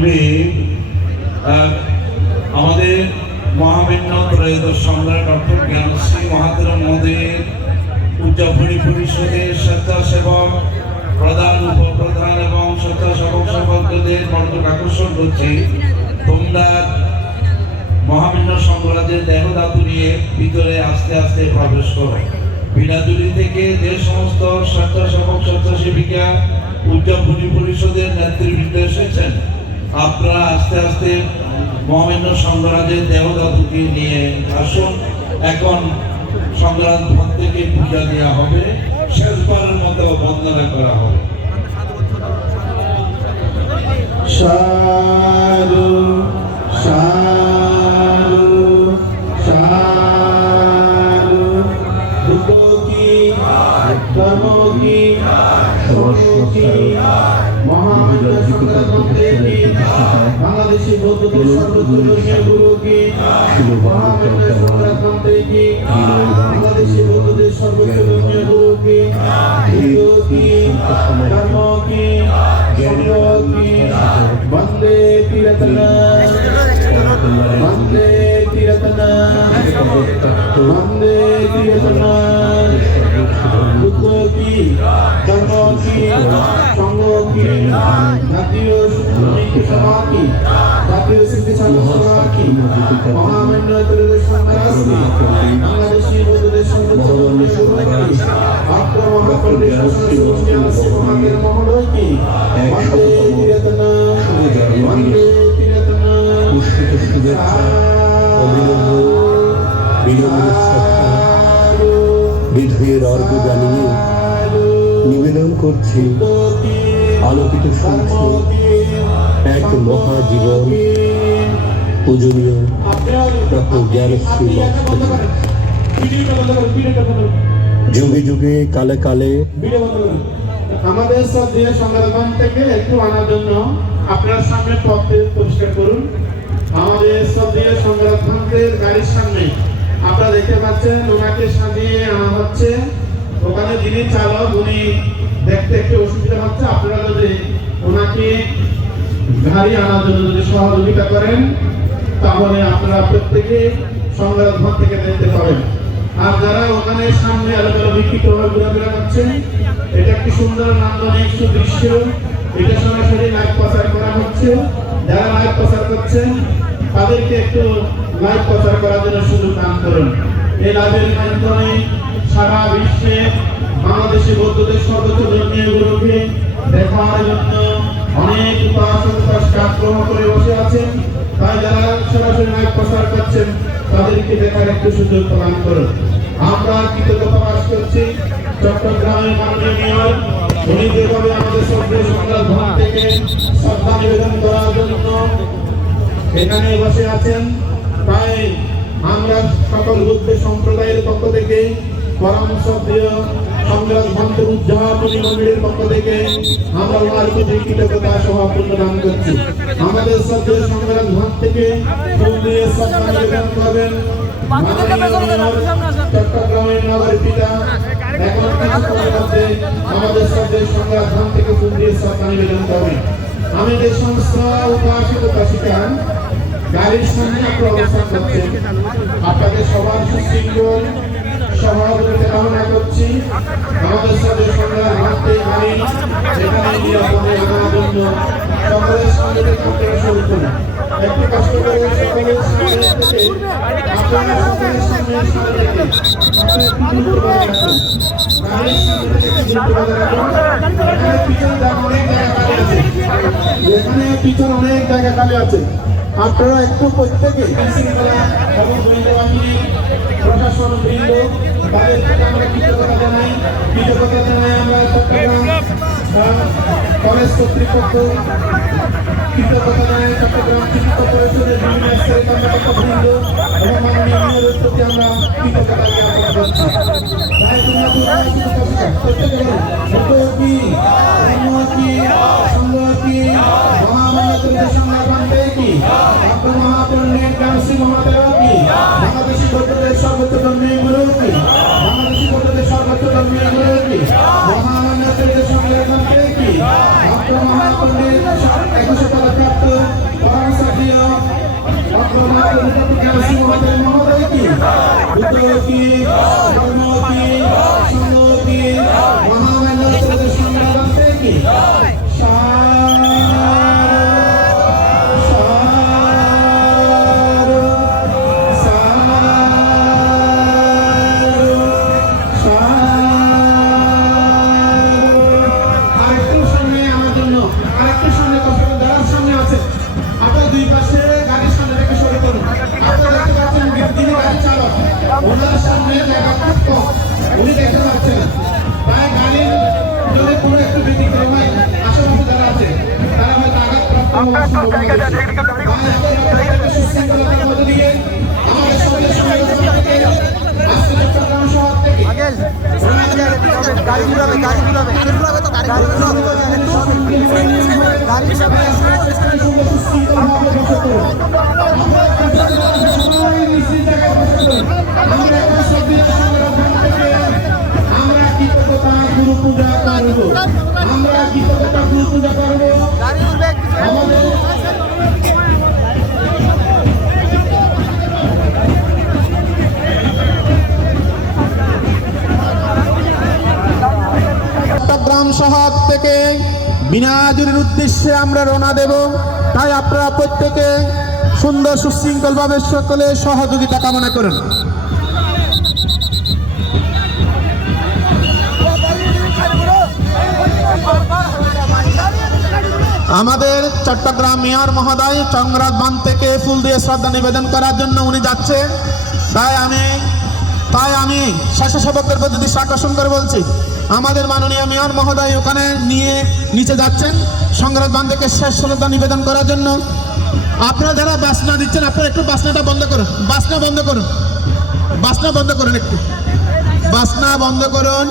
আমি আমাদের মহামান্য ত্রয়োদশ সম্রাট ডক্টর জ্ঞানশ্রী মহাত্মা মোদীর উদযাপনী পরিষদের স্বেচ্ছাসেবক প্রধান উপপ্রধান এবং স্বেচ্ছাসেবক সকলদের মনোযোগ আকর্ষণ করছি। তোমরা মহামান্য সাম্রাজ্যের দেহধাতু নিয়ে ভিতরে আস্তে আস্তে প্রবেশ করো। বিনাদুলি থেকে যে সমস্ত স্বেচ্ছাসেবক স্বেচ্ছাসেবিকা উদযাপনী পরিষদের নেতৃবৃন্দ এসেছেন, আপনারা আস্তে আস্তে মহামান্য সাম্রাজ্যের দেহধাতুকে নিয়ে আসুন। এখন সংগ্রাম ভবন থেকে পূজা দেওয়া হবে, শেষবারের মতো বন্দনা করা হবে। সাধু সাধু সাধু বুদ্ধ কি ধর্ম কি মহামান্য বাংলাদেশি বৌদ্ধদের সর্বধর্মীয় গুরু কি মহামান্য সংগ্রামে কি বাংলাদেশি বৌদ্ধদের সর্বধর্মীয় গুরু কি হিন্দু কি ধর্ম কি সংঘ কি বন্দে তিরতনা বন্দে তিরতনা বন্দে তিরতনা বুদ্ধ কি ধর্ম কি সংঘ কি জাতীয় সভা কি জাতীয় সভা কি মহামান্য ত্রয়োদশ সম্রাট বাংলাদেশি বৌদ্ধদের সর্বধর্মীয় গুরু কি আক্রমণ মহাপণ্ডিত সমাজের মহোদয় কি বন্দে তিরতনা বন্দে তিরতনা পুষ্পিত শুভেচ্ছা অভিনন্দন বিনম্র শ্রদ্ধা বিধের অর্ঘ্য জানিয়ে নিবেদন করছি আলোকিত সূর্য এক মহাজীবন পূজনীয় ডক্টর জ্ঞানশ্রী যুগে যুগে কালে কালে আমাদের শ্রদ্ধেয় সংগ্রাম থেকে একটু আনার জন্য আপনার সামনে পথে পরিষ্কার করুন। আমাদের শ্রদ্ধেয় সংগ্রামের গাড়ির সামনে আপনারা দেখতে পাচ্ছেন ওনাকে সাজিয়ে আনা হচ্ছে। ওখানে যিনি চালক উনি দেখতে একটু অসুবিধা হচ্ছে, আপনারা যদি ওনাকে গাড়ি আনার জন্য যদি সহযোগিতা করেন তাহলে আপনারা প্রত্যেকে সংগ্রাম থেকে দেখতে পাবেন। আর যারা ওখানে সামনে এলোমেলো বিকৃত হয়ে ঘোরাফেরা করছেন, এটা একটি সুন্দর নান্দনিক দৃশ্য, এটা সরাসরি লাইভ প্রচার করা হচ্ছে। যারা লাইভ প্রচার করছেন তাদেরকে একটু লাইভ প্রচার করার জন্য সুযোগ দান করুন। এই লাইভের মাধ্যমে সারা বিশ্বে বাংলাদেশি বৌদ্ধদের সর্বোচ্চ ধর্মীয় গুরুকে দেখার জন্য অনেক উপাসক উপাসিকা আগ্রহ করে বসে আছেন। তাই যারা সরাসরি লাইভ প্রচার করছেন তাদেরকে দেখার একটু সুযোগ প্রদান করুন। আমরা কৃতজ্ঞতা প্রকাশ করছি চট্টগ্রামের মাননীয় মেয়র, উনি যেভাবে আমাদের শ্রদ্ধেয় সংগ্রাম ভবন থেকে শ্রদ্ধা নিবেদন করার জন্য এখানে বসে আছেন। তাই আমরা সকল বুদ্ধ সম্প্রদায়ের পক্ষ থেকে পরম শ্রদ্ধেয় সংগ্রাম মন্ত্র উদযাপনী মন্দিরের পক্ষ থেকে আমরা ওনার প্রতি কৃতজ্ঞতা সভাপূর্ণ দান করছি। আমাদের শ্রদ্ধেয় সংগ্রাম ভবন থেকে শ্রদ্ধা নিবেদন করবেন চট্টগ্রামের নগর পিতা। এখন কিছুক্ষণের মধ্যে আমাদের শ্রদ্ধেয় সংগ্রাম ভবন থেকে শ্রদ্ধা নিবেদন করবেন। আমি যে সমস্ত উপাসক উপাসিকা গাড়ির সামনে আপনারা অবস্থান করছেন, আপনাদের সবার সুশৃঙ্খল সভাপতিত্ব কামনা করছি। আমাদের সাথে সংগ্রাম হাতে গাড়ি এখানে নিরাপদে আনার জন্য সকলের সঙ্গে করতে শুরু করুন। একটু কষ্ট করে সকলের সামনে থেকে আপনারা সকলের সামনে এখানে পিছনে অনেক জায়গা খালি আছে। আপনারা একটু প্রত্যেকে এবং প্রশাসন বৃন্দ তাদের থেকে আমরা কৃতজ্ঞতা জানাই আমরা চট্টগ্রাম কলেজ কর্তৃপক্ষ কৃতজ্ঞতা জানাই, চট্টগ্রাম শিক্ষক পরিষদের বিভিন্ন স্তরের কর্মকর্তা বৃন্দ এবং মাননীয় মেয়রের প্রতি আমরা কৃতজ্ঞতা জ্ঞাপন করছি। মহাপণ্ডিত জ্ঞানশ্রী মহাত্মা কি বাংলাদেশি বৌদ্ধদের সর্বোচ্চ ধর্মীয় গুরু কি বাংলাদেশি বৌদ্ধদের সর্বোচ্চ ধর্মীয় গুরু কি মহামান্য ত্রয়োদশ সংগ্রাম কি মহাপণ্ডিত 21 পদপ্রাপ্ত বলার সম্ভাবনা বেশি। সুশৃঙ্খলতার মধ্যে দিয়ে আমাদের সঙ্গে সংগঠন থেকে আজকে চট্টগ্রাম শহর থেকে গাড়ি ঘুরাবে সুশৃঙ্খলভাবে বসে করুন। সবাই নিশ্চিত জায়গায় বসে করুন। আমরা এখন সক্রিয় সংগঠন থেকে আমরা কৃতজ্ঞতা গুরু পূজা করব। আমরা কৃতজ্ঞতা গুরু পূজা করব। আমাদের চট্টগ্রাম শহর থেকে বিনাজুরির উদ্দেশ্যে আমরা রওনা দেব। তাই আপনারা প্রত্যেকে সুন্দর সুশৃঙ্খলভাবে সকলে সহযোগিতা কামনা করুন। আমাদের চট্টগ্রাম মেয়র মহোদয় চংরাজ বাঁধ থেকে ফুল দিয়ে শ্রদ্ধা নিবেদন করার জন্য উনি যাচ্ছে। তাই আমি স্বেচ্ছাসেবকদের প্রতি দৃষ্টি আকর্ষণ করে বলছি, আমাদের মাননীয় মেয়র মহোদয় ওখানে নিয়ে নিচে যাচ্ছেন সংগ্রাম বাঁধ থেকে শেষ শ্রদ্ধা নিবেদন করার জন্য। আপনারা যারা বাসনা দিচ্ছেন আপনারা একটু বাসনাটা বন্ধ করুন, বাসনা বন্ধ করুন একটু বাসনা বন্ধ করুন।